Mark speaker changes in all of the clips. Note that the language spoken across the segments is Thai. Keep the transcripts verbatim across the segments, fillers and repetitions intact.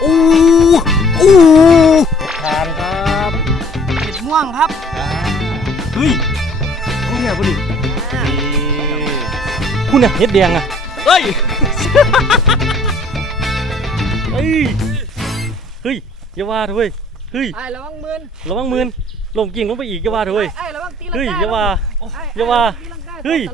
Speaker 1: อู้อู้ทานครับ
Speaker 2: เห็ดม่วงครับ
Speaker 1: เฮ้ยเขาเรียกว่าดิคุณเนี่ยเห็ดแดงอ่ะเฮ้ยเฮ้ยเฮ้ยอย่าว่าเถอะเว้ยเฮ้ย
Speaker 2: ไอ้ระวังมืน
Speaker 1: ระวังมืนลงกิ่งลงไปอีกอย่าว่าเถอะเว้ย
Speaker 2: ไอ้ระวังตีลังกา
Speaker 1: เฮ้ยอย่าว่าอย่าว่าเฮ้ย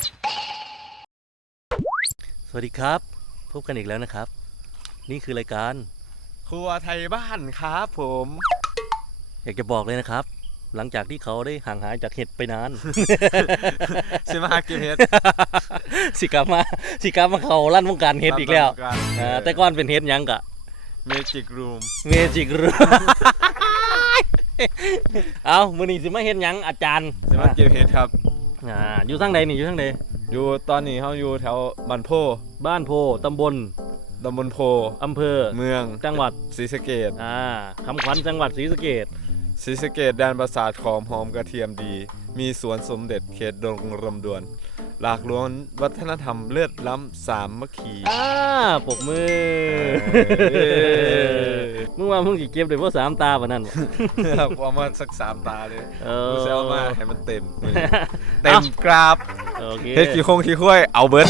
Speaker 1: สวัสดีครับพบกันอีกแล้วนะครับนี่คือรายการ
Speaker 3: ครัวไทยบ้านครับผม
Speaker 1: อยากจะบอกเลยนะครับหลังจากที่เขาได้ห่างหายจากเห็ดไปนาน
Speaker 3: สิมาหากินเห็ด
Speaker 1: สิกลับมาสิกลับมาเขาลั่นวงการเห็ดอีกแล้วแต่ก่อนเป็นเห็ดยังกะ
Speaker 3: เมจิกรูม
Speaker 1: เมจิกรูมเอามื้อนี้สิมาเห็ดยังอาจารย์
Speaker 3: สิมากินเห็ดครับ
Speaker 1: อ่าอยู่ทางใดนี่อยู่ทางใด
Speaker 3: อยู่ตอนนี้เขาอยู่แถวบ้านโพ
Speaker 1: บ้านโพตำบล
Speaker 3: ตำบลโพ
Speaker 1: อำเภอ
Speaker 3: เมือง
Speaker 1: จังหวัด
Speaker 3: ศรีสะเกษ
Speaker 1: อ่าคำขวัญจังหวัดศรีสะเกษ
Speaker 3: ศรีสะเกษแดนปราสาทหอมหอมกระเทียมดีมีสวนสมเด็จเขตดงรำดวนหลากล้วนวัฒนธรรมเลือดล้ำสามมัคคี
Speaker 1: อ่าปกมือมึงว่ามึงกี่เก็บเลยเพราะสามตาแบบนั้น
Speaker 3: เอามาสักสามตาเลย
Speaker 1: เออ
Speaker 3: เอามาให้มันเต็มเต็มกราบเฮ็ดขี้คงขี้ข้วยเอาเบิร์ด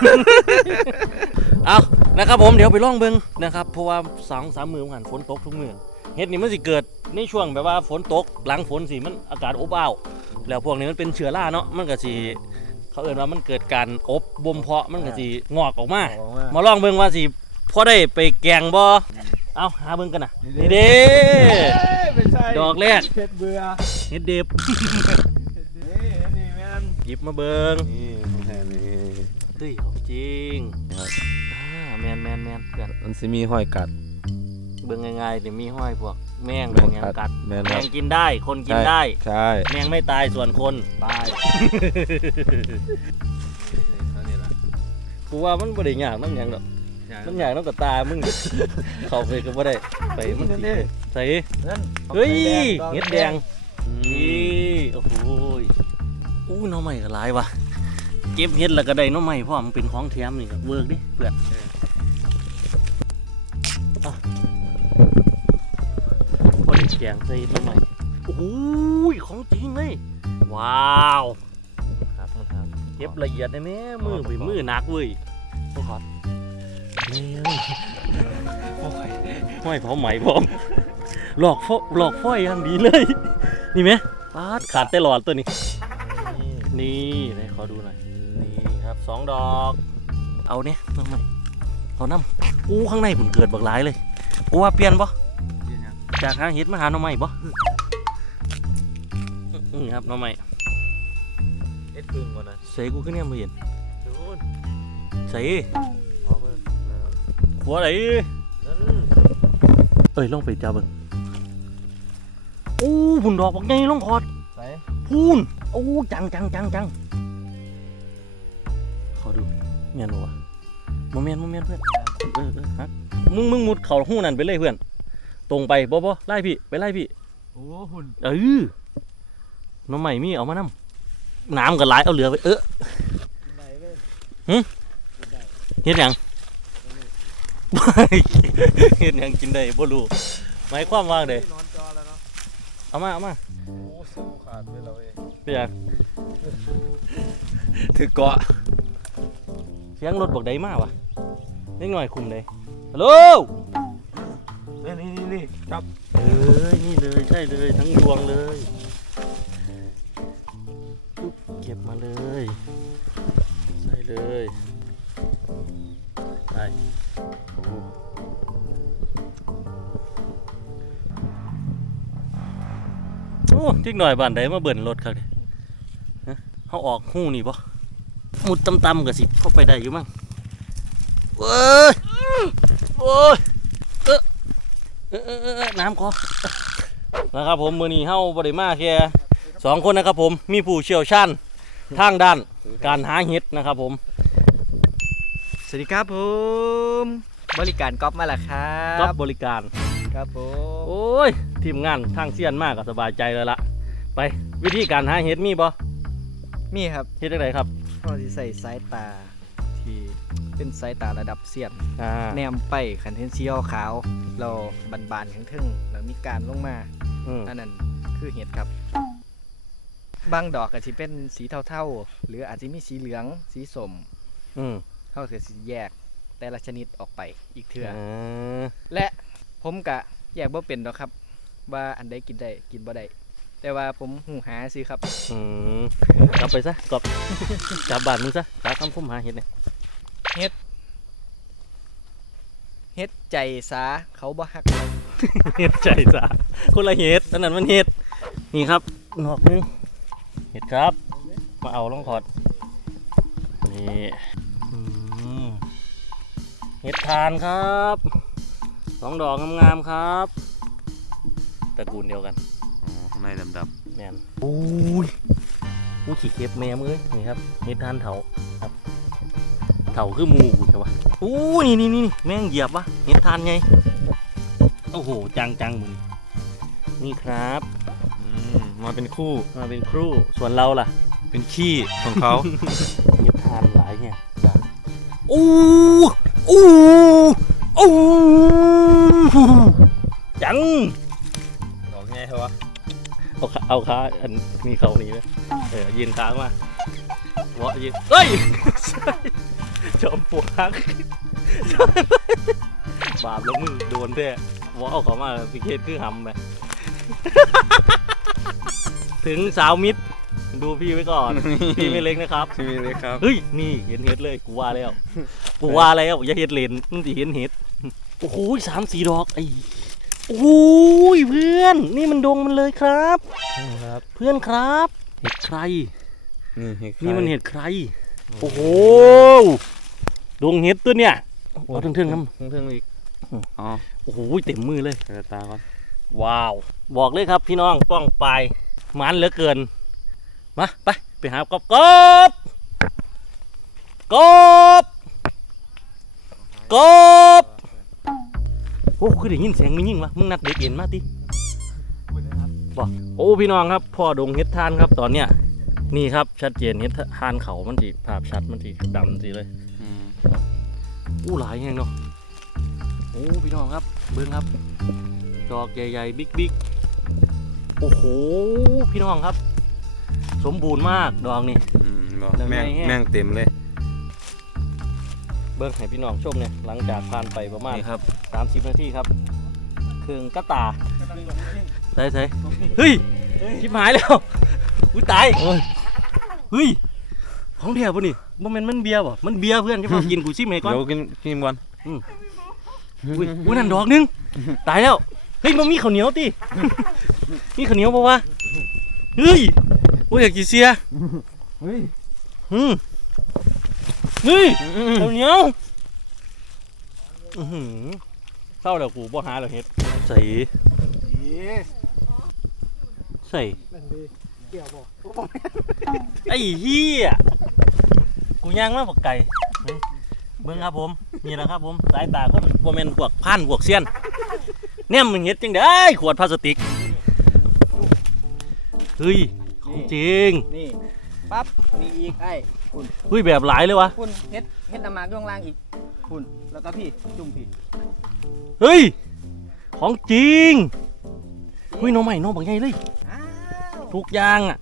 Speaker 1: เอานะครับผมเดี๋ยวไปล่องเบิ้งนะครับเพราะว่าสองสามมือผ่านฝนตกทุกมือเฮ็ดนี่มันสิเกิดในช่วงแบบว่าฝนตกหลังฝนสิมันอากาศอบอ้าวแล้วพวกนี้มันเป็นเชื้อราเนาะมันก็สิเขาเอ่ยว่ามันเกิดการอบบ่มเพาะมันก็สิงอกออกมามาลองเบิ่งว่าสิพอได้ไปแกงบ่เอาหาเบิ่งกันน่ะนี่เด้ดอกแรก
Speaker 3: เฮ็ดเบื่อ
Speaker 1: เฮ็ดเด็บ
Speaker 3: นี่แม่น
Speaker 1: หยิบมาเบิ่ง
Speaker 3: นี่แค่นี้
Speaker 1: เฮ้ยของจริงอ่าแม่นแม่นแม่นเพื่อน
Speaker 3: มันสิมีห้อยกัด
Speaker 1: เบิ่งง่ายๆสิมีห้อยพวกแมงแมงกัดแมงกินได้คนกินได้
Speaker 3: ใช่
Speaker 1: แมงไม่ตายส่วนคน
Speaker 3: ตาย
Speaker 1: กูว่ามันบ่ได้ยากน้ำหยังดอกมันยากน้ำกับตามึงเข้าไปก็บ่ได้ไปมันใส่เฮ้ยเห็ดแดงนี่โอ้โหอู้น้องใหม่ก็หลายว่ะเก็บเห็ดแล้วก็ได้น้องใหม่เพราะมันเป็นของแถมนี่ก็เวิร์กดิเพื่อนคนแกงใส่น้ำใหม่โอ้โหของจริงเลยว้าวเก็บละเอียดได้ไหมมือไปมือหนักเว้ยพวกเขานี่ห้อยเผาไหมพร้อมหลอกฟหลอกฝ้อยอย่างดีเลยนี่ไหมปาดขาดแต่หลอดตัวนี้นี่ไหนขอดูหน่อยนี่ครับสองดอกเอาเนี่ยน้องใหม่เอาน้ำอู้ข้างในผุนเกิดบักหลายเลยกูว่าเปลี่ยนปะจากหางเห็ดมาหาน้องใหม่ปะนี่ครับน้องใหม่
Speaker 3: เอ็ดพึ่งก่อนนะ
Speaker 1: ใส่กูขึ้นเนี่ยมาเห็นใส่หัวไหนเอ้ยลองไปจับบึงโอ้หุ่นดอกบอกไงลองคอดพูนโอ้จังจังจังจังขอดูเมียนวะโมเมนต์โมเมนต์เพื่อนเออเออฮะมึงมึงมุดเข่าหู้นั่นไปเลยเพื่อนตรงไปบ่บ่ไล่พี่ไปไล่พี่
Speaker 3: โอ้หุ่น
Speaker 1: เออน้องใหม่มีเอามาน้ำน้ำกับไหลเอาเหลือไปเออหึเฮ็ดยังเฮ็ดยังกินได้บ่รู้หมายความว่าเลยเอามาเอามา
Speaker 3: โอ้สู้ขาดไปแล้วเอง
Speaker 1: เป็นยัง
Speaker 3: ถือเกาะ
Speaker 1: เสียงรถบอกได้มากวะนิดหน่อยคุมเลยฮัลโหล
Speaker 3: นี่นี่นี่ครับ
Speaker 1: เอ้ยนี่เลยใช่เลยทั้งดวงเลยเก็บมาเลยใส่เลยไปโอ้โอ้ทิกหน่อยบ้านใดมาเบิ่นรถครับเนี่ยเขาออกหู้นี่ปะมุดตำๆกับสิเข้าไปได้อยู่มั้งเว้ยโอ้ยเออเออเออน้ำคอนะครับผมมือนี้เฮาบริมาแค่สองคนนะครับผมมีผู้เชี่ยวชาญทางด้านการหาเห็ดนะครับผม
Speaker 2: สวัสดีครับผมบริการก๊อฟมาแล้วครับ
Speaker 1: ก๊อฟบริการ
Speaker 2: ครับผม
Speaker 1: โอ้ยทีมงานทางเซียนมากก็สบายใจเลยละไปวิธีการหาเห็ดมีบ่
Speaker 2: มีครับ
Speaker 1: เห็ดอะไรครับ
Speaker 2: เราจะใส่สายตาที่เป็นสายตาระดับเซียน
Speaker 1: อ่า
Speaker 2: แนมไปขันเทนซีขาวๆเราบานๆข้างทึ่งแล้วมีการลงมา
Speaker 1: อืม
Speaker 2: อันนั้นคือเห็ดครับ บางดอกก็จะเป็นสีเทาๆหรืออาจจะมีสีเหลืองสีส้ม
Speaker 1: อืม
Speaker 2: เขาคือสีแยกแต่ละชนิดออกไปอีกเทื่อ
Speaker 1: อ่า
Speaker 2: และผมกะแยกบ่เป็นหรอกครับ ว่าอันใดกินได้กินบ่ได้แต่ว่าผมหูหาสิครับ
Speaker 1: อืมกลับไปซะกลับ จับบ้านมึงซะตาคำพุ่มหาเห็ดเนี่ย
Speaker 2: เฮ็ดใจสาเขาบ่ฮัก
Speaker 1: เห็ดใจจ้าคนละเห็ดนั่นนั่นมันเห็ดนี่ครับนอกนึงเห็ดครับมาเอาลองขอดนี่อืมเห็ดทานครับสองดอกงามๆครับตระกูลเดียวกัน
Speaker 3: อ๋อข้างในดำ
Speaker 1: แมนอุ้ยอุ้ยขี้เข็บแม่มึงเอ้ยนี่ครับเห็ดทานเถาครับเถาคือหมูกูใช่ปะอู้นี่นี่นี่แม่งเหยียบวะเห็ดทานไงโอ้โหจังจังมึงนี่ครับ
Speaker 3: ๆอืมมาเป็นคู่
Speaker 1: มาเป็นครูส่วนเราล่ะ
Speaker 3: เป็นขี้ของเขา
Speaker 1: เห็ดทานหลายเนี่ยจ้ะอู้อู้อู้จัง
Speaker 3: ดอกไงเหรอวะ
Speaker 1: เอาขาเอาขาอันนี้เขานี่เลยเออยืนค้างมาเวาะยืนเฮ้ย จอมปลวกบาปแล้วมึงโดนแท้เวาะเอาเขามาพิเคสคือหำไป ถึงสาวมิดดูพี่ไว้ก่อน พี่ไม่เล็กนะครับ
Speaker 3: ที่มีเลยครับ
Speaker 1: เฮ้ยนี่เห็นเห็ดเลยกูว่าแล้วกูว่าแล้วอย่าเห็ดเลนมึงจะเห็นเห็ดโอ้โหสามสี่ดอกไอ้โอ้ยเพื่อนนี่มันดงมันเลยครับ
Speaker 3: ครับ
Speaker 1: เพื่อนครับเห็ดใคร
Speaker 3: นี่เห็ด
Speaker 1: นี่มันเห็ดใครโอ้โหดงเห็ดตัวเนี่ยเอาถึงๆครับ
Speaker 3: เพิ่งๆอีกอ๋อ
Speaker 1: โอ้โหเต็มมือเลย
Speaker 3: เดี๋ยวตาก่อน
Speaker 1: ว้าวบอกเลยครับพี่น้องป้องปลายมันเหลือเกินมาไปไปหากบกบกบกบโอ้คือได้ยินเสียงมียิ่งวะมึงนัดเด็กเอ็นมาติบอกโอ้พี่น้องครับพ่อดงเฮ็ดทานครับตอนเนี้ยนี่ครับชัดเจนเฮ็ดทานเขามันสีภาพชัดมันสีดำสีเลย
Speaker 3: อืม
Speaker 1: อู้หลายแห่งเนาะโอ้พี่น้องครับเบิ้งครับดอกใหญ่ๆบิ๊กๆโอ้โหพี่น้องครับ สมบูรณ์มากดอกนี่
Speaker 3: อืมบอก
Speaker 1: แล้วไง
Speaker 3: แม่ง
Speaker 1: แห้ง
Speaker 3: แม่งเต็มเลย
Speaker 1: เบิ้งให้พี่น้องชมเนี่ยหลังจากผ่านไปประมาณ
Speaker 3: นี่ครับ
Speaker 1: สามสิบนาทีครับเครื่องกระตาใส่ใส่เฮ้ยชิบหายแล้วอุ้ยตายเฮ้ยของเดียวป่ะนี่บ่แม่นมันเบียร์ป่ะมันเบียร์เพื่อนจะมากินกูชิมให้ก่อน
Speaker 3: เดี๋ยวกินกินก่อน
Speaker 1: อุ้ยอุ้ยนั่นดอกหนึงตายแล้วเฮ้ยมันมีข้าวเหนียวติ มีข้าวเหนียวป่ะวะเฮ้ยโอ้ยอยากกินเสีย
Speaker 3: เฮ้ย
Speaker 1: อืมเฮ้ยข้าวเหนียวอื้อหือเศร้าแล้วกูบ่หาแล้วเฮ็ดใส่ใส่ไอ้เหี้ยกูย่างมาบักไก่เฮ้ยเบิ่งครับผมนี่แหละครับผมสายตาคนบ่แม่นพวกพันพวกเซียนเนี่ยมันเฮ็ดจังได้ขวดพลาสติกเฮ้ยของจริง
Speaker 2: นี่ปั๊บมีอีกไอ้คุณ
Speaker 1: เฮ้ยแบบหลายเลยวะ
Speaker 2: คุณเฮ็ดเฮ็ดน้ำหมากย่องล่างอีกคุณแล้วก็พี่จุ่มพี่
Speaker 1: เฮ้ยของจริงเฮ้ยน้องใหม่น้องบางใหญ่เลย
Speaker 2: อ้าว
Speaker 1: ทุกอย่างอ่ะ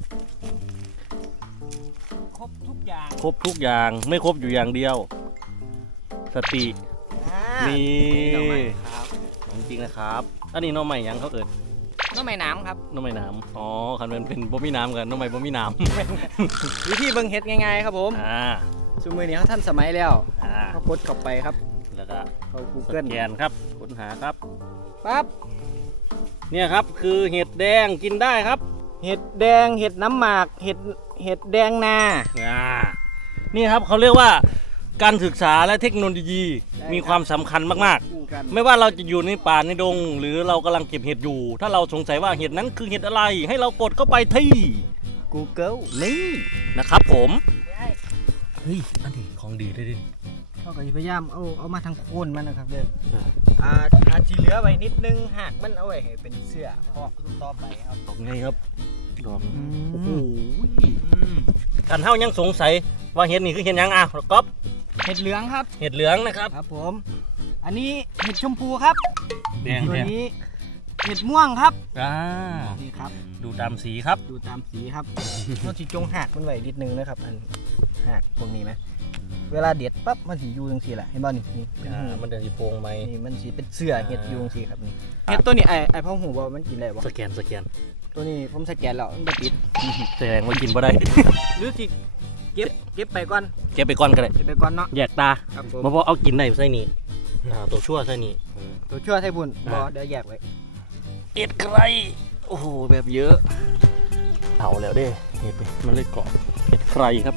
Speaker 2: ครบทุกอย่าง
Speaker 1: ครบทุกอย่างไม่ครบอยู่อย่างเดียว สติ
Speaker 2: อ่า
Speaker 1: นี่
Speaker 2: ดอกไม้ครับ
Speaker 1: ของจริงนะครับอันนี้น้องใหม่ยังเขาเอิด
Speaker 2: น้องไม้น้ำครับ
Speaker 1: น้องใหม่น้ำอ๋อคันมันเป็นบ่มีน้ำกันน้องใหม่บ่มีน้
Speaker 2: วิธีเบิ่งเฮ็ดง่ายๆครับผม
Speaker 1: ำอ่า
Speaker 2: ซุมือนี้เขาท่านสมัยแล้ว
Speaker 1: อ่า
Speaker 2: เขากดเข้าไปครับ
Speaker 1: แล้วก็
Speaker 2: เข้า
Speaker 1: ส
Speaker 2: Google
Speaker 1: แกนครับค้นหาครับ
Speaker 2: ปั๊บ
Speaker 1: เนี่ยครับคือเห็ดแดงกินได้ครับ
Speaker 2: เห็ดแดงเห็ดน้ำหมากเห็ดเห็ดแดงนา
Speaker 1: อ่านี่ครับเขาเรียกว่าการศึกษาและเทคโนโลยีมีความสำคัญมากๆ
Speaker 2: คู่กัน
Speaker 1: ไม่ว่าเราจะอยู่ในป่าในดง หรือเรากำลังเก็บเห็ดอยู่ ถ้าเราสงสัยว่าเห็ดนั้นคือเห็ดอะไร ให้เรากดเข้าไปที่
Speaker 2: Google
Speaker 1: นี่นะครับผมเฮ้ยอันนี้ของดีเลยดิ
Speaker 2: เขาก็พยายามเอาเอามาทางโคนมันนะครับเด้อ
Speaker 1: เออ
Speaker 2: อ่าอาจจะเหลือไว้นิดนึงหากมันเอาไว้ให้เป็นเสื้อเพาะต่อไปครับ
Speaker 1: ดอกไงครับดอก
Speaker 2: อืม
Speaker 1: โอ้โหกันเฮายังสงสัยว่าเห็ดนี่คือเห็ดหยังอ่ะก๊อฟ
Speaker 2: เห็ดเหลืองครับ
Speaker 1: เห็ดเหลืองนะครับ
Speaker 2: ครับผมอันนี้เห็ดชมพูครับ
Speaker 1: แดง
Speaker 2: ตัว
Speaker 1: แดง
Speaker 2: นี้เห็ดม่วงครับ
Speaker 1: อ่า
Speaker 2: นี่ครับ
Speaker 1: ดูตามสีครับ
Speaker 2: ดูตามสีครับ เราสิจงหักมันไว้นิดนึงนะครับอันหักพวกนี้ไหมเวลาเด็ดปั๊บมันสิอยู่จังซี่แหละเห็นบ่นี่นี่เป็น
Speaker 1: อ่า
Speaker 2: หู
Speaker 1: มันจะสีโพงไหม
Speaker 2: นี่มันสิเป็นเสื้อเห็ดอยู่จังซี่ครับนี่เห็ดตัวนี้ไอ้ไอ้พ่อหูบ่มันกินได้บ่
Speaker 1: สแกนสแกน
Speaker 2: ตัวนี้ผมสแกนแล้วมันบ่ติด
Speaker 1: แสดงว่ากินบ่ได้
Speaker 2: หรือสิเก็บเก็บไปก่อน
Speaker 1: เก็บไปก่อนก็ได้
Speaker 2: เก็บไปก่อนเนาะ
Speaker 1: แยกตา
Speaker 2: ครับผม
Speaker 1: มาพอเอากินได้ใส่นี่อ่าตัวชั่วใส่นี่
Speaker 2: ตัวชั่วไทยบุญบ่
Speaker 1: อ่า
Speaker 2: เดี๋ยวแยกไว้
Speaker 1: เอ็ดใครโอ้โหแบบเยอะเอาแล้วเด้เห็ดนี่มันเลยเกาะเห็ดใครครับ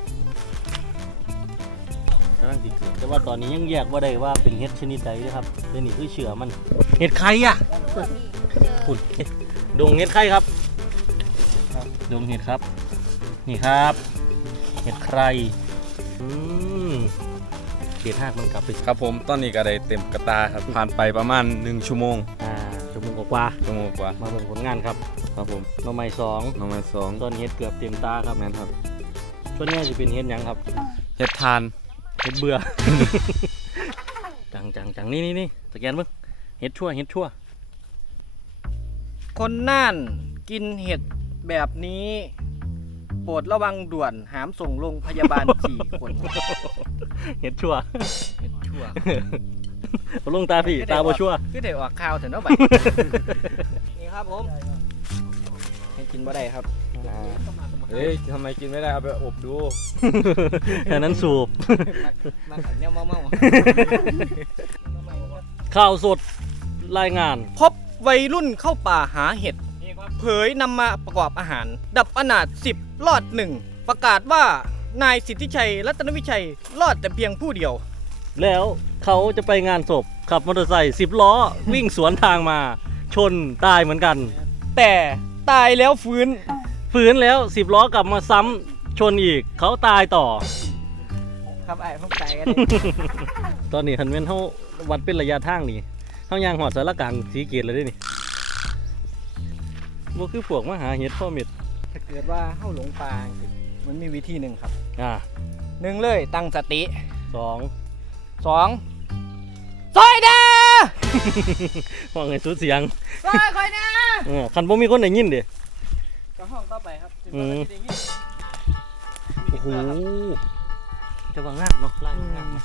Speaker 1: กำลังติดเกิดแต่ว่าตอนนี้ยังแยกว่าได้ว่าเป็นเห็ดชนิดใดนะครับเดี๋ยวนี้คือเชื่อมันเห็ดใครอ่ะคุณดงเห็ดใครครับดงเห็ดครับ นี่ครับเห็ดใครอืมเด็ดหักมันกลับไป
Speaker 3: ครับผมตอนนี้ก็ได้เต็มกระตาครับผ่านไปประมาณหนึ่งชั่วโมง
Speaker 1: อ่าชั่วโมงกว่า
Speaker 3: ชั่วโมงกว่า
Speaker 1: ๆมาเบิ่งผลงานครับ
Speaker 3: ครับผม
Speaker 1: หน่อไม้สอง
Speaker 3: น้องไม้สอง
Speaker 1: ต้นเห็ดเกือบเต็มตาครับ
Speaker 3: แม่นครับ
Speaker 1: ต้นนี้จะเป็นเห็ดหยังครับ
Speaker 3: เฮ็ดทาน
Speaker 1: เห็ดเบื่อ จังจังจังนี่นี่นี่สแกนเบิ่งเห็ดชั่วเห็ดชั่ว
Speaker 2: คนน่านกินเห็ดแบบนี้ โปรดระวังด่วนหามส่งโรงพยาบาล สี่คน
Speaker 1: เห็ดชั่ว
Speaker 2: เห็ดชั่ว
Speaker 1: เอาลงตาพี่ตาบ่ชั่ว
Speaker 2: คือได้ออกข่าวเถอะเนาะบัด นี่ครับผมให้กินบ่ได้ครับ
Speaker 3: เฮ้ยทำไมกินไม่ได้เอาไปอบดู
Speaker 1: แค่นั้นสูบ
Speaker 2: มาขันเนี่ยเมาเมา
Speaker 1: ข่าวสดรายงาน
Speaker 2: พบวัยรุ่นเข้าป่าหาเห็ด เผยนำมาประกอบอาหาร ดับอนาถสิบรอดหนึ่งประกาศว่านายสิทธิชัยรัตนวิชัยรอดแต่เพียงผู้เดียว
Speaker 1: แล้วเขาจะไปงานศพขับมอเตอร์ไซค์สิบล้อ วิ่งสวนทางมา ชนตายเหมือนกัน
Speaker 2: แต่ตายแล้วฟื้น
Speaker 1: ฝืนแล้วสิบล้อกลับมาซ้ำชนอีกเขาตายต่อ
Speaker 2: ครับไอ้พวกใจกัน
Speaker 1: ตอนนี้คันเว้นเขาวัดเป็นระยะทางนี่เขายางหอดสารกลางสีเกตเลยเด้นี่บ่คือพวกมาหาเห็ดพ่อเม็ด
Speaker 2: ถ้าเกิดว่าเข้าหลงป่ามันมีวิธีหนึ่งครับ
Speaker 1: อ่า
Speaker 2: หนึ่งเลยตั้งสติ
Speaker 1: สอง
Speaker 2: สองซอยเด้อ
Speaker 1: ว่าไงสุดเสียง
Speaker 2: ซอยคอยนะ
Speaker 1: เออคันบ่มีคนได้ยินเด้
Speaker 2: ก็ห้องต่อไปครับ
Speaker 1: อืม โอ้โหจะวางงามเนาะไล่งามไหม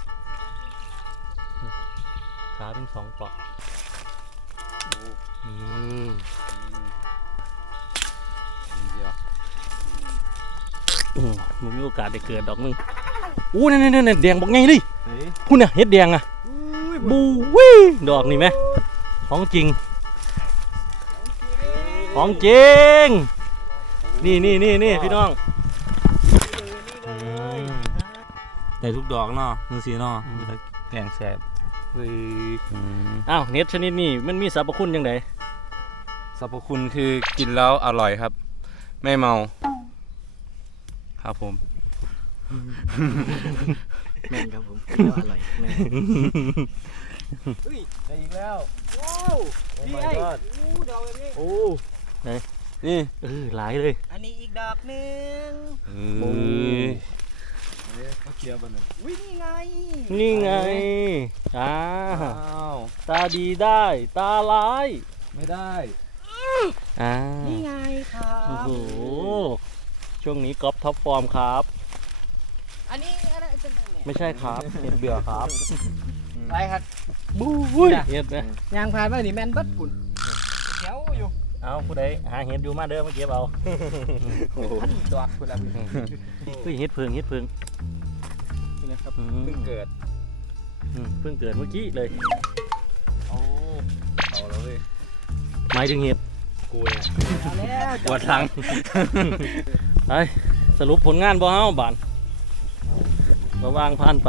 Speaker 1: ขาเป็นสองเปลาะอืมอืมมันมีโอกาสได้เกิดดอกนึงอู้นั่นนั่นนั่นแดงบอกไงเลยคุณเนี่ยเฮ็ดแดงอะบูวิดอกนี่ไหมของจริงของจริงนี่นี่นี่นี่พี่น้องได้ทุกดอกเนาะมือสีเนาะแกงแสบอ้าวเน็ตชนิดนี้มันมีสรรพคุณยังไง
Speaker 3: สรรพคุณคือกินแล้วอร่อยครับ ไม่เมา ครับผม
Speaker 2: แม่นครับผมแล้วอร่อยแม่นเฮ้ยได้อีกแล้วว้าวนี่ไอ้อู้ดอกแบบนี้
Speaker 3: โอ้นี่
Speaker 1: เออหลายเลย
Speaker 2: อันนี้อีกดอกหนึ่ง
Speaker 3: โอ้ย
Speaker 2: วิ่งไง
Speaker 1: นี่ไงอ่า
Speaker 3: อ้าว
Speaker 1: ตาดีได้ตาร้าย
Speaker 3: ไม่ได้
Speaker 1: อ่า
Speaker 2: นี่ไงครั
Speaker 1: โอ้
Speaker 2: บ
Speaker 1: โหช่วงนี้ก๊อปท็อปฟอร์มครับ
Speaker 2: อันนี้อะไรเป็นอะไรเนี่ย
Speaker 1: ไม่ใช่ครับเห็ดเบื่อครับ
Speaker 2: ไปครับ
Speaker 1: บู้ยเห็ดนะ
Speaker 2: ยางพานมาดิแม่นบัดปุ่นเดี๋ยวอยู่
Speaker 1: เอาผู้ใดหาเห็ดอยู่มาเด้อมาเก็บเอา
Speaker 2: พันดอกคุณละพี่
Speaker 1: เฮ้ยเห็ดเพิงเห็ดเพิง
Speaker 2: นี่นะครับ
Speaker 1: อืม
Speaker 2: เพิ่งเกิด
Speaker 1: อืมเพิ่งเกิดเมื่อกี้เลย
Speaker 3: โอ้เอาแล้วเว้ย
Speaker 1: หมายถึงเห็ด
Speaker 3: กูเนี่ย
Speaker 2: เอาแล้ว
Speaker 1: ปวดหลัง ไปสรุปผลงานบ่เฮาบานมาวางผ่านไป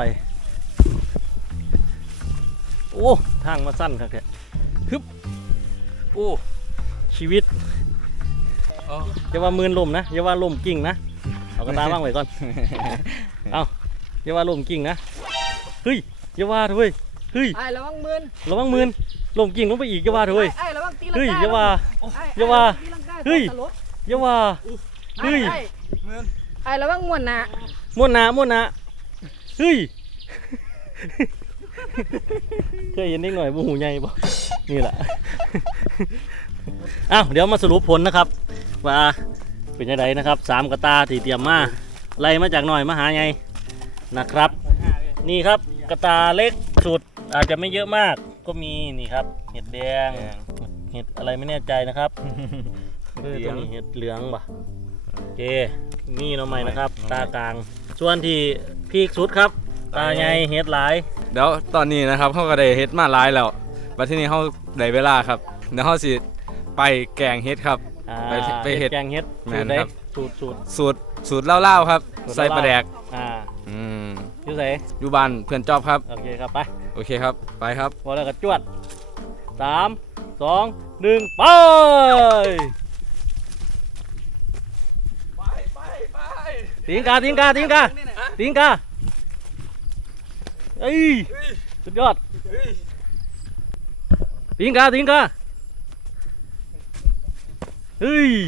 Speaker 1: โอ้ทางมาสั้นครับแกฮึบโอ้ชีวิตอย่าว่ามืนลมนะอย่าว่าลมกิ่งนะเอากระตาบ้างไว้ก่อน เอาอย่าว่าลมกิ่งนะเฮ้ยอย่าว่าเถอะเว้ยเฮ้ย
Speaker 2: ไอ้ระวังมือ
Speaker 1: ระวังมืนลมกิ่งลงไปอีกอย่าว่าเถอะเว้ย
Speaker 2: ไอ้ระวังตีลังกา
Speaker 1: เฮ้ยอย่าว่า
Speaker 2: ไอ้
Speaker 1: อย่าว่า
Speaker 2: ตีลังก
Speaker 1: เฮ้ย
Speaker 2: ตลก
Speaker 1: อย่าว่า เฮ้ย
Speaker 2: ไอ้ไอ้ระวังม่วนหนะ
Speaker 1: ม้วนหนาม้วนหนาเฮ้ยเคยเห็นนิดหน่อยบ่หูใหญ่บ่นี่แหละ อ้าวเดี๋ยวมาสรุปผลนะครับ ว่าเป็นยังไงนะครับสามกระตาที่เตรียมมาไล่มาจากหน่อยมาหาไงนะครับ นี่ครับกระตาเล็กสุดอาจจะไม่เยอะมากก็มีนี่ครับเห็ดแดงเห็ดอะไรไม่แน่ใจนะครับเออตัวนี้เห็ดเหลืองป่ะโอเคนี่หน้องใหม่นะครับ ตากลางส่วนที่พีกสุดครับตาไงเห็ดหลาย
Speaker 3: เดี๋ยวตอนนี้นะครับเขาก็ได้เฮ็ดมาหลายแล้วบัดทีนี้เขาได้เวลาครับเดี๋ยวเขาสิไปแกงเฮ็ดครับ
Speaker 1: อ่า
Speaker 3: ไปไปเห็ด
Speaker 1: แกงเห็ด
Speaker 3: แม่
Speaker 1: สูต
Speaker 3: น
Speaker 1: รใด
Speaker 3: ครับ
Speaker 1: สูตรสูตร
Speaker 3: สูตรสูตรเล่าๆครับ
Speaker 1: สูตร
Speaker 3: ใส่ปลาแดก
Speaker 1: อ่า
Speaker 3: อืม
Speaker 1: อยู่ไหน
Speaker 3: อยู่บ้านเพื่อนจอบครับ
Speaker 1: โอเคครับไป
Speaker 3: โอเคครับไปครับ
Speaker 1: พอแล้วก็จวดสามสองหนึ่งไปติงกาติงกาติงกาติงกาเอ้ยสุดยอดติงกาติงกาเฮ้ย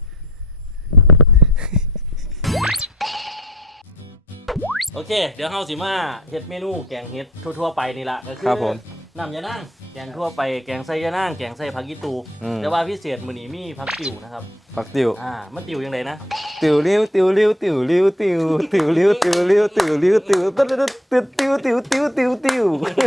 Speaker 1: โอเคเดี๋ยวเฮาสิมาเฮ็ดเมนูแกงเฮ็ดทั่วๆไปนี่ละก็คือ
Speaker 3: ครับผม
Speaker 1: น้ำยานั่งแกงทั่วไปแกงไส้ยานั่งแกงไส้ผักยีตู
Speaker 3: อืม
Speaker 1: แต่ว่าพิเศษมื้อนี้มีผักติ๋วนะครับ
Speaker 3: ปักติว
Speaker 1: อ่ามันติ๋วยังไงนะ
Speaker 3: ติวลิ้วติวลิ้วติวลิ้วติวติวลิ้วติวลิ้วติวลิ้วติวติวติวติวติวติวติวติว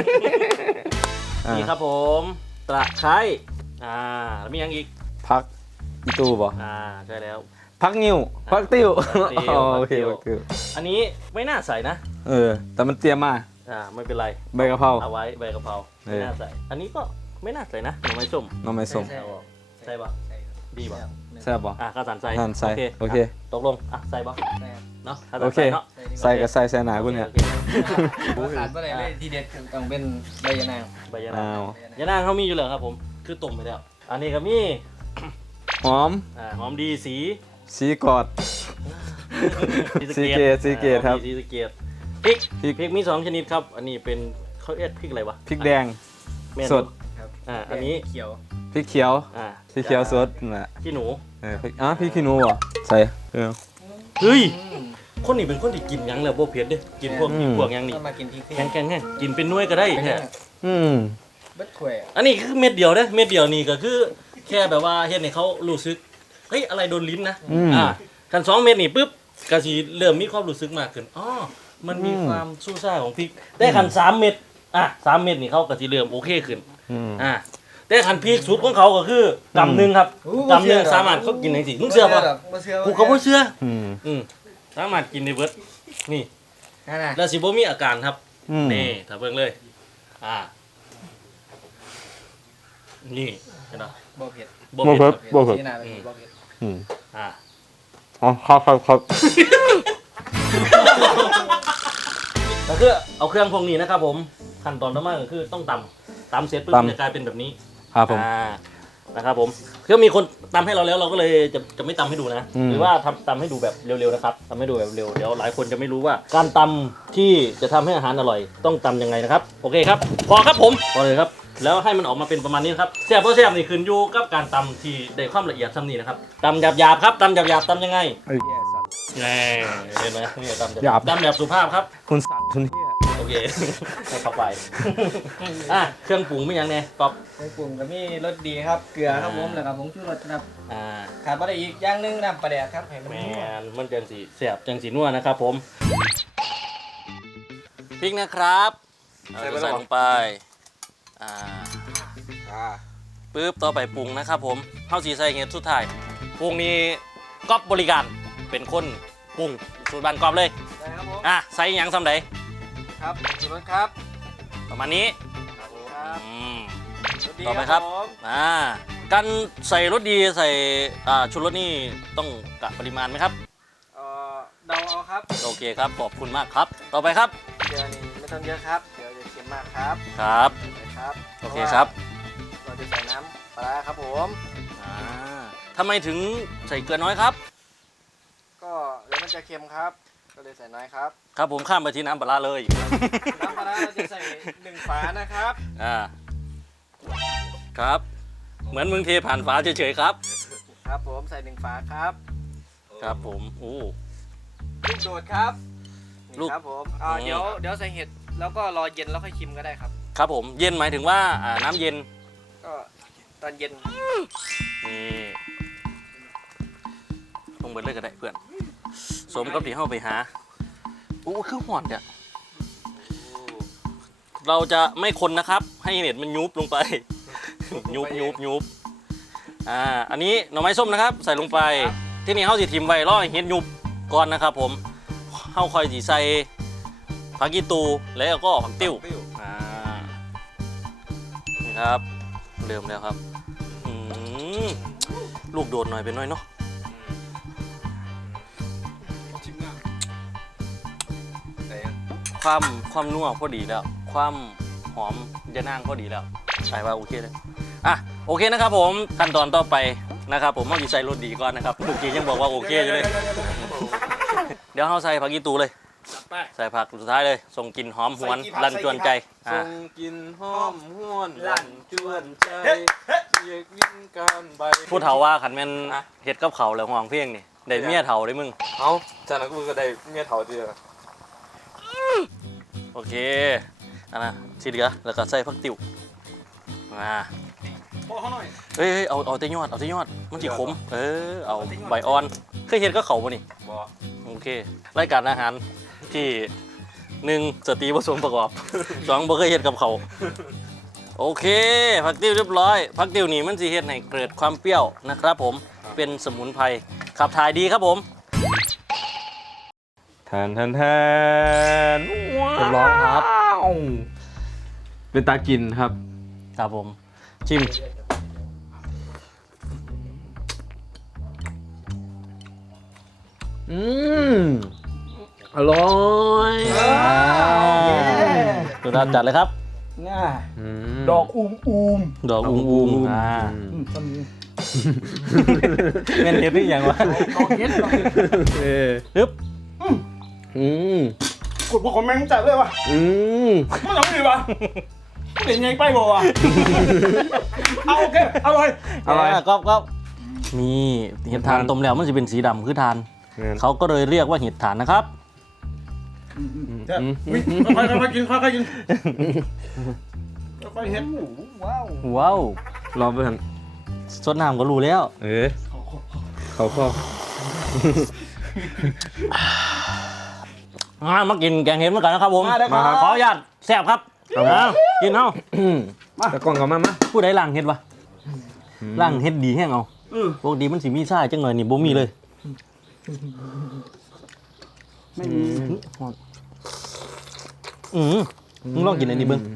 Speaker 1: นี่ครับผมตะไคร้อ่าแล้วมียังอีก
Speaker 3: พักอีตูบ่
Speaker 1: อ่าใช่แล้ว
Speaker 3: พักนิ้วพักติว
Speaker 1: พักติ้ว
Speaker 3: อ๋อโอเค
Speaker 1: พักติ้ว
Speaker 3: โอเค
Speaker 1: อันนี้ไม่น่าใส่นะ
Speaker 3: เออแต่มันเตรียมมา
Speaker 1: อ่าไม่เป็นไร
Speaker 3: ใบกะเพรา
Speaker 1: เอาไว้ใบกะเพรา
Speaker 3: เอ
Speaker 1: ไม่
Speaker 3: อ
Speaker 1: น่าใส่อันนี้ก็ไม่น่าใส่นะหน่อไม้ส้ม
Speaker 3: น้องไม่ส้ม
Speaker 1: เอาออกใส่ปะดีปะ
Speaker 3: แซ่บบ่
Speaker 1: อ่ะข้าวสารใส่
Speaker 3: ข้าวสารใส่โอเค
Speaker 1: ะตกลงอ่ะใส่ปะเนาะข้าวสาร
Speaker 3: โอเค
Speaker 1: ใส่เนาะ
Speaker 3: ใส่กับใส่ใส่หนากูเนี่ย
Speaker 1: โอค
Speaker 2: ขาดอะไรเลยทีเด็ดต้องเป็นใบยะนาง
Speaker 1: ใบยะ
Speaker 3: อ้าน
Speaker 1: าง
Speaker 3: ว
Speaker 1: ยะนางเขามีอยู่แล้วครับผมคือต้มไปแล้วอันนี้ก็มี
Speaker 3: หอม
Speaker 1: อ่าหอมดีสี
Speaker 3: สีกอด
Speaker 1: ศ
Speaker 3: สีเกตสีเกตครับ
Speaker 1: อ่าสีสะเกตพริก
Speaker 3: พริก
Speaker 1: พริกมีสองชนิดครับ อันนี้เป็นเขาเรียกพริกอะไรวะ
Speaker 3: พริกแดง
Speaker 1: แม่น
Speaker 3: สด
Speaker 1: อ่าอันนี้
Speaker 2: เขียว
Speaker 3: พริกเขียว
Speaker 1: อ่า
Speaker 3: พริกเขียวสดนั่นแหละ
Speaker 1: ขี้หนู
Speaker 3: เออพริกอ่ะพริกขี้หนูบ่ใส่เออ
Speaker 1: เฮ้ยคนนี้เป็นคนที่กินหยังแล้วบ่เผ็ดเด้กินพวก
Speaker 3: อืม
Speaker 1: กินพวกหยังนี่
Speaker 2: ต้องมากินพริก
Speaker 1: แข็งแข็งแห้งกินเป็นหน่วยก็ได้แท้
Speaker 3: อืม
Speaker 2: เบ็ดข่วย
Speaker 1: อันนี้คือเม็ดเดียวเด้เม็ดเดียวนี่ก็คือแค่แบบว่าเฮ็ดให้เขารู้สึกเฮ้ยอะไรโดนลิ้นนะ
Speaker 3: อืม
Speaker 1: อ่าคันสองเม็ดนี่ปุ๊บก็สิเริ่มมีความรู้สึกมากขึ้นอ๋อมันมี
Speaker 3: อืม
Speaker 1: ความสู้ซ่าของพริกได้คันสามเม็ดอ่ะสามเม็ดนี่เขาก็สิเริ่มโอเคขึ้น
Speaker 3: อืม
Speaker 1: อ่าแต่คันพีคสุดของเขาก็คือกำหนึ่งครับกำหนึ่งสามารถเขากินได้สิมึงเชื่อปะ
Speaker 2: บ่เชื่อ
Speaker 1: กูก็บ่เชื่อ
Speaker 3: อืม
Speaker 1: อืมสามารถกินได้เบิดนี่
Speaker 2: นั่นน่ะ
Speaker 1: แล้วสิบ่มีอาการครับ
Speaker 3: อืม
Speaker 1: นี่ถ้าเบิ่งเลยอ่านี่เห็นปะ
Speaker 2: บ่เผ็ด
Speaker 1: บ่
Speaker 3: บ่
Speaker 1: เผ็
Speaker 3: เผ็
Speaker 1: ด
Speaker 3: ดบ่เผ็ด
Speaker 2: ที่หน้าเป็นบ่เผ็ด
Speaker 3: อืม
Speaker 1: อ่า
Speaker 3: อ๋อครับครับครับ
Speaker 1: ก็คือเอาเครื่องพวกนี้นะครับผมขั้นตอนต่อมาก็คือต้องตำตำเสร็จปุ๊บมันจะกลายเป็นแบบนี้
Speaker 3: ครับผม
Speaker 1: อ่านะครับผมคือมีคนตำให้เราแล้วเราก็เลยจะจะไม่ตำให้ดูนะ
Speaker 3: อืม
Speaker 1: หรือว่าทำตำให้ดูแบบเร็วๆนะครับทำให้ดูแบบเร็วเดี๋ยวหลายคนจะไม่รู้ว่า การตำที่จะทำให้อาหารอร่อย ต้องตำยังไงนะครับโอเคครับพอครับผมพอเลยครับแล้วให้มันออกมาเป็นประมาณนี้นะครับแซ่บเพราะแซ่บนี่ขึ้นอยู่กับการตำที่ได้ความละเอียดซ้ำนี่นะครับตำหยาบๆครับตำหยาบๆตำยังไง
Speaker 3: ไอ้
Speaker 1: แน่เห็นไหมนี่ตำ
Speaker 3: หยาบ
Speaker 1: ตำแบบสุภาพครับ
Speaker 3: คุณสัตว์คุณเหี้ย
Speaker 1: โอเค ให้เข้าไป อ่ะเครื่องปรุงไม่ยังเนี่ยก๊อฟ
Speaker 2: ในกลุ่มก็มีรสดีครับเกลือครับผมแล้วก็ผงชูรสครับ
Speaker 1: อ่า
Speaker 2: ขาดบ่ได้อีกอย่างหนึงน้ำปลาแดกครับให้มัน
Speaker 1: แม
Speaker 2: นัว
Speaker 1: นมันจังสีเสียบจังสีนัวนะครับผมพริกนะครับเอาใส่ลงไปอ่า
Speaker 3: อ่า
Speaker 1: ปึ๊บต่อไปปรุงนะครับผมเข้าสีใส่เห็ดสุดท้ายปรุงนี้ก๊อฟบริการเป็นคนปรุงสูตรบ้านก๊อฟเลย
Speaker 2: ได้ครับผม
Speaker 1: อ่ะใส่หยังซ้ำใด
Speaker 2: ครับผงชูรสครับ
Speaker 1: ประมาณนี้
Speaker 2: ครับ
Speaker 1: อืม
Speaker 2: รสดี
Speaker 1: ต่อไปครับ
Speaker 2: ผม
Speaker 1: อ่าการใส่รสดีใส่อ่าชูรสนี่ต้องกะปริมาณไหมครับ
Speaker 2: เอ่อเดาเอาครับ
Speaker 1: โอเคครับขอบคุณมากครับ ต่อไปครับ
Speaker 2: เกลือนี่ไม่ต้องเยอะครับเดี๋ยวจะเค็มมากครับ
Speaker 1: ครับ
Speaker 2: นะครับ
Speaker 1: โอเคครับ
Speaker 2: เราจะใส่น้ำปลาร้าครับผม
Speaker 1: อ่าทำไมถึงใส่เกลือน้อยครับ
Speaker 2: ก็เดี๋ยวมันจะเค็มครับ ก็เลยใส่น้อยครับ
Speaker 1: ครับผมข้ามไปที่น้ำปลาร้าเลย
Speaker 2: น้ำปลาร้าเราจะใส่หนึ่งฝานะครับ
Speaker 1: อ่าครับ เหมือนมึงเทผ่านฝาเฉยๆครับ
Speaker 2: ครับผมใส่หนึ่งฝาครับ
Speaker 1: ครับผมโอ้
Speaker 2: ลูกโดดครับ
Speaker 1: ลู
Speaker 2: นี่
Speaker 1: ก
Speaker 2: ครับผมอ่า
Speaker 1: อืม
Speaker 2: เดี๋ยวเดี๋ยวใส่เห็ดแล้วก็รอเย็นแล้วค่อยชิมก็ได้ครับ
Speaker 1: ครับผมเย็นหมายถึงว่าอ่าน้ำเย็น
Speaker 2: ก็ตอนเย็น
Speaker 1: นี่ลงไปเลยก็ได้เพื่อนสมกับที่เข้าไปหาโอ้คือหอนเนี่ยเราจะไม่คนนะครับ ให้เน็ตมันยุบลงไป ยุบยุบยุบอ่าอันนี้หน่อไม้ส้มนะครับ ใส่ลงไปที่นี่เข้าสีทิมไว้รอให้เห็ดยุบก่อนนะครับผมเข้าคอยสีใส่ผักกีตูแล้วก็ผักติ้วอ่านี่ครับเริ่มแล้วครับอืมลูกโดดหน่อยเป็นน้อยเนาะ
Speaker 3: ชิมหน้าไหนอ่ะ
Speaker 1: ความความนัวพอดีแล้ว ความหอมยะนางพอดีแล้วใส่ว่าโอเคเลยอ่ะโอเคนะครับผมขั้นตอนต่อไปนะครับผมเอาอยู่ใส่รสดีก่อนนะครับเมื่อกี้ยังบอกว่าโอเคอยู่เลยเดี๋ยวเราใส่ผักกีตูเลยใส่ผักสุดท้ายเลยส่งกลิ่นหอมหวนรันจวนใจ
Speaker 3: ส่
Speaker 1: อ่ะ
Speaker 3: งกินหอมห้วนลั่นจวนใจเรียกวิ่งการใบ
Speaker 1: พูดเถาว่าขันแม่นเฮ็ดกับเขาวแล้วห่วงเพียงนี่ได้เมียเถาได้มึง
Speaker 3: เอาจากนั้นกูก็ได้เมียเถาเดียว
Speaker 1: โอเคอันนะทีเหลือแล้วก็ใส่ผักติ๋วมา
Speaker 2: พอเขาหน่อย
Speaker 1: เฮ้ยเฮ้ยเอาเอาแต่ยอดเอาแต่ยอดมันสิขมเออเอาใบอ่อนเคยเห็นก็เขาป่ะนี่
Speaker 3: บอ
Speaker 1: โอเครายการอาหารที่หนึ่งสตรีผสมประกอบ สองบ่เคยเห็นกับเขาโอเคผักติ้วเรียบร้อยผักติ้วนี่มันสิเฮ็ดให้เกิดความเปรี้ยวนะครับผมเป็นสมุนไพรขับถ่ายดีครับผม
Speaker 3: แทนแทนแทน
Speaker 1: เรียบร้อยครับ
Speaker 3: เป็นตากินครับ
Speaker 1: ครับผมชิม
Speaker 3: อืมอร่อย
Speaker 1: ดูดาจัดเลยครับ
Speaker 2: ง่า
Speaker 3: ม
Speaker 2: ดอกอูมอูม
Speaker 1: ดอกอุ้งอุ้งอ่า
Speaker 2: อืมต้นนี้
Speaker 1: เงินเฮ็ดหรือยังวะ
Speaker 2: ดอกเห็ดดอกเห็ด
Speaker 3: เออ
Speaker 1: ปึ๊บ
Speaker 3: อืม
Speaker 2: กดพวกผมแม่งจัดเลยวะ
Speaker 3: อืม
Speaker 2: มันทำดีวะเป็นไงไปบ่วะเอาโอเคอร่อย
Speaker 3: อร่อย
Speaker 1: ะก๊อบก๊อบนี่เห็ดถ่านต้มแล้วมันจะเป็นสีดำคือถ่าน เขาก็เลยเรียกว่าเห็ดถ่านนะครับ
Speaker 2: ค่อยๆค่อยๆกินค่อยๆกินค่อยๆเห็ดว้าว
Speaker 1: ว้าว
Speaker 3: รอไปทัน
Speaker 1: สดน้ำก็รู้แล้ว
Speaker 3: เออเขาข้อ
Speaker 1: อ่ามากินแกงเห็ดเหมือนกันนะครับผม
Speaker 2: มาได้ครับ
Speaker 1: ขออนุญาตแซ่บครับเอากินเอา
Speaker 3: ตะกล้องเขามามา
Speaker 1: ผู้ใดล่างเห็ดวะล่างเห็ดดีแห้งเอาปกติมันสิมีซ่าจังหน่อยนี่บ่มีเลย
Speaker 2: ไม่มี
Speaker 1: อืมมึงลองกินอันนี้เบิ้ง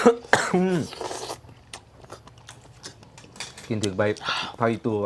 Speaker 3: กินถึงใบพาอีตัว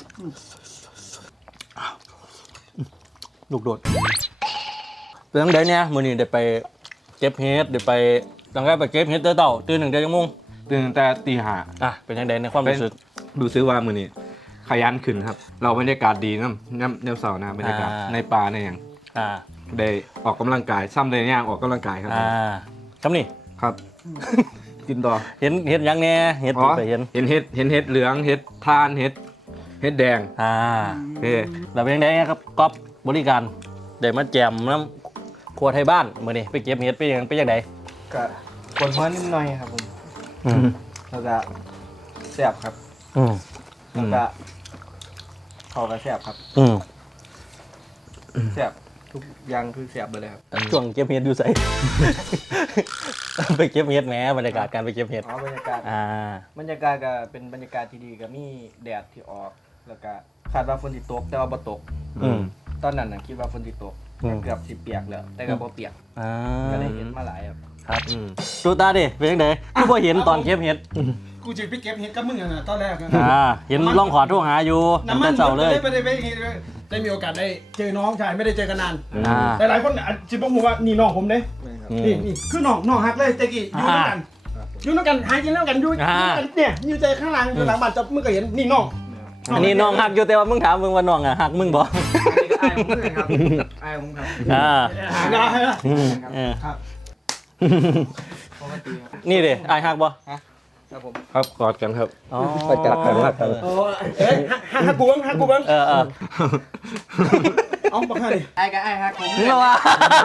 Speaker 1: ลูกโดดเป็นยังไงเนี่ยมื้อนี้ได้ไปเก็บเห็ดได้ไปตั้งแต่ไปเก็บเห็ดเต้าเต่าตื่นหนึ่งเดียวจังมง
Speaker 3: ตื่นตั้งแต่ตีห้า
Speaker 1: อ่ะเป็นยังไงในความรู้สึก
Speaker 3: ดูซื้อว่ามือนี้ขยันขึ้นครับ เราบรรยากาศดีน้ำน้ำน้ำเสาร์นะบรรยากาศ
Speaker 1: อ่า
Speaker 3: ในป่าในอย่าง
Speaker 1: อ่า
Speaker 3: ได้ออกกำลังกายซ้ำได้ย่างออกกำลังกายครับ
Speaker 1: อ่าคำนี้
Speaker 3: ครับ กินต่อ
Speaker 1: เห็นเห็ดหยังแน่เห็ด
Speaker 3: อ๋อ
Speaker 1: ไปเห็น
Speaker 3: เห็นเห็ดเห็นเห็ดเหลืองเห็ดทานเห็ดเห็ดแดง
Speaker 1: อ่า
Speaker 3: เฮ้
Speaker 1: แล้วเป็นยังไงครับก๊อฟบริการได้มาแจมน้ำครัวไทยบ้านมื้อนี้ไปเก็บเห็ดไปยังไปยังไง
Speaker 2: กะปวดหัวนิดหน่อยครับผม
Speaker 1: อืม
Speaker 2: เราจะแซ่บครับ
Speaker 1: อืม
Speaker 2: แล้วก็เขาก็แซ่บครับ
Speaker 1: อืม
Speaker 2: แซ่บทุกอย่างคือแซ่บไปเลยครับ
Speaker 1: ช่วงเก็บเห็ดอยู่ใส่ ไปเก็บเห็ดแหมบรรยากาศการไปเก็บเห็ด
Speaker 2: อ๋อบรรยากาศ
Speaker 1: อ่า
Speaker 2: บรรยากาศก็เป็นบรรยากาศที่ดีก็มีแดดที่ออก แล้วก็คาดว่าฝนสิตกแต่ว่าบ่ตก
Speaker 1: อืม
Speaker 2: ตอนนั้นน่ะคิดว่าฝนสิตก
Speaker 1: อืม
Speaker 2: เกือบสิเปียกแล้ว แต่ก็บ่เปียก
Speaker 1: อ่า
Speaker 2: ก็ได้เห็นมาหลายครับ
Speaker 1: ครับ
Speaker 3: อืม
Speaker 1: ดูตาดิเป็นยังไงคือพอเห็นตอนเก็บเห็ด
Speaker 4: กูจะไปเก็บเห็ดกับมึงอย่างน่ะตอนแรกอะ
Speaker 1: อ่าเห็นลองขอโทรหาอยู่ตั้ง
Speaker 4: น้ำมั
Speaker 1: แต่
Speaker 4: น
Speaker 1: เช้าเลย
Speaker 4: ไม่ได้ไปได้ได้มีโอกาสได้เจอน้องชายไม่ได้เจอกันนาน
Speaker 1: อ่า
Speaker 4: แต่หลายคนอาจจะบอกผมว่านี่น้องผมเด้
Speaker 1: อืม
Speaker 4: นี่นี่คือน้องน้องฮักเลยเจ๊กี้อยู่ด้วยกันอยู่ด้วยกันหายกินแล้วกันอยู่
Speaker 1: อ่า
Speaker 4: อยู่ด้วยกันเนี่ยอยู่ใจข้างหลังอยู่หลังบ้านจะมึงก็เห็นนี่น้อง
Speaker 1: อันนี้น้องหักอยู่แต่ว่ามึงถามมึงว่าน้องอะหักมึงบ่
Speaker 2: อันนี้ก็อายผมเลยครับอายผมครับ
Speaker 1: อ่า
Speaker 4: หาได้ละ
Speaker 1: อืมเออ
Speaker 4: ครับ
Speaker 2: ปกติครับ
Speaker 1: นี่ดิไอายหักบ่
Speaker 2: ครับผม
Speaker 3: ครับกอดกันครับ
Speaker 1: อ๋อ
Speaker 3: ไปจับกันมากครับ
Speaker 4: โอ้ยเอ้ยฮักฮักกูบ้างฮักกูบ้าง
Speaker 1: เออเออ
Speaker 4: เอาบักฮะดิไอ้กับไอ้ฮะผม
Speaker 1: มึงละวะ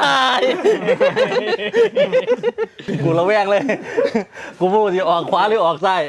Speaker 1: กูระแวงเลย กูพูดจะออกขวาหรือออกซ้าย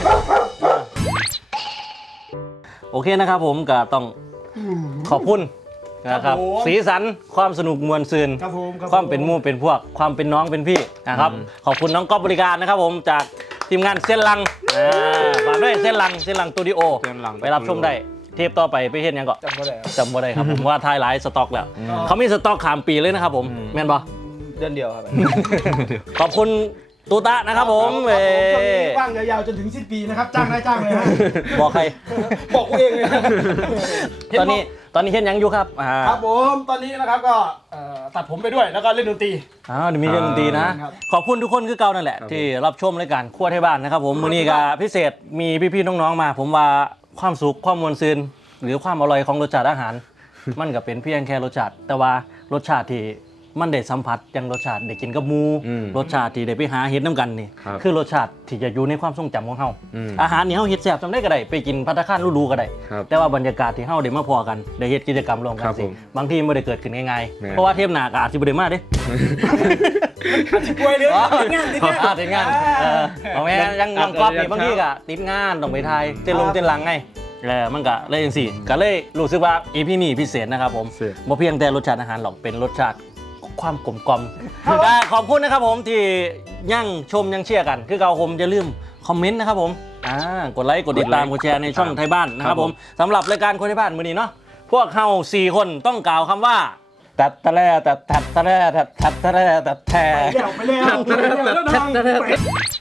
Speaker 1: โอเคนะครับผมก็ต้องขอบคุณนะครับสีสันความสนุกมวลซืน
Speaker 4: ครับผมรับ
Speaker 1: ความเป็นหมู่เป็นพวกความเป็นน้องเป็นพี่นะครับขอบคุณน้องก๊อฟบริการนะครับผมจากทีมงานเส้นลังอ่าฝากด้วยเส้นลังเส้นลังสตูดิโอ
Speaker 3: เส้นลัง
Speaker 1: ไปรับชมได้เทปต่อไปไปเห็นยังก็
Speaker 4: จำบ่ได้ครับ
Speaker 1: จำบ่ได้ครับผมว่าทายหลายสต็อกแล้วเขามีสต็อกขามปีเลยนะครับผมแม่นบอ
Speaker 2: เดือนเดียวครับ
Speaker 1: ขอบคุณตูตะนะครับผม
Speaker 4: เอ
Speaker 1: เอ้
Speaker 4: ช่วงนี้ว่างยาวๆจนถึงสิ้นปีนะครับจ้างได้จ้างเลยฮะ
Speaker 1: บอกใคร
Speaker 4: บอกกูเองเลยนะ
Speaker 1: ตอนนี้ตอนนี้เห็นยังอยู่ครับอ่า
Speaker 4: ครับผมตอนนี้นะครับก็เอ่อตัดผมไปด้วยแล้วก็เล่นดนตรี
Speaker 1: อ้าวเดี๋ยวมีเรื่องดนตรีนะ
Speaker 4: ครับ
Speaker 1: ขอบคุณทุกคนคือเก่านั่นแหละ ที่รับชมรายการครัวไทยบ้านนะครับผมมื้อนี้ก็พิเศษมีพี่ๆน้องๆมา ผมว่าความสุขความมวลซืนหรือความอร่อยของรสชาติอาหาร มันก็เป็นเพียงแค่รสชาติ แต่ว่ารสชาติที่มันได้สัมผัสอย่างรสชาติได้กินกับหมู
Speaker 3: อืม
Speaker 1: รสชาติที่ได้ไปหาเฮ็ดน้ำกันนี่
Speaker 3: ครับ
Speaker 1: คือรสชาติที่จะอยู่ในความทรงจำของเฮา
Speaker 3: อืม
Speaker 1: อาหารนี่เฮาเฮ็ดแซ่บจำได้ก็ได้ไปกินภัตตาคารหรูๆก็ได้
Speaker 3: ครับ
Speaker 1: แต่ว่าบรรยากาศที่เฮาได้มาพอกันได้เฮ็ดกิจกรรมร่วมกั
Speaker 3: ครั
Speaker 1: น
Speaker 3: บ
Speaker 1: สิ
Speaker 3: ผม
Speaker 1: บางทีบ่ได้เกิดขึ้นง่าย
Speaker 3: แม่
Speaker 1: ๆเพราะว่าเทปหน้าก็อาจสิบ่ได้มาเด้
Speaker 4: ป่วยเลย
Speaker 1: อ๋อ
Speaker 4: ติดงานติดงาน
Speaker 1: อ่าติดงานเออเอาแม่ยังน้องก๊อฟนี่บางทีก็ติดงานต้องไปถ่ายเต้นลงเต้นหลังไงเออมันก็เลยจังซี่ก็เลยรู้สึกว่า อี พี นี้พิเศษนะครับผม
Speaker 3: พิเศษ
Speaker 1: บ่เพียงแต่รสชาติอาหารหรอกเป็นรสชาติความกลมกล่อมก็ขอบคุณนะครับผมที่ยังชมยังเชียร์กัน คือเก่าผมอย่าลืมคอมเมนต์นะครับผมอ่ากดไลค์กดติดตามกดแชร์ในช่องไทยบ้านนะครับผมสำหรับรายการคนไทยบ้านมื้อนี้เนาะพวกเฮาสี่คนต้องกล่าวคำว่าตัดตะแล่ตัดตัดตะแล่ตัดตัดตะแล่ตัดแท
Speaker 4: ไปแล้วไปแล้วไปแล้วไปแล้ว